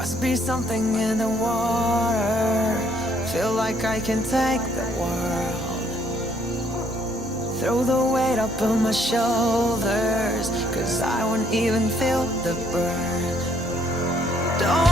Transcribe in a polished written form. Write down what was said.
Must be something in the water. Feel like I can take the world. Throw the weight up on my shoulders, 'cause I won't even feel the burn. Don't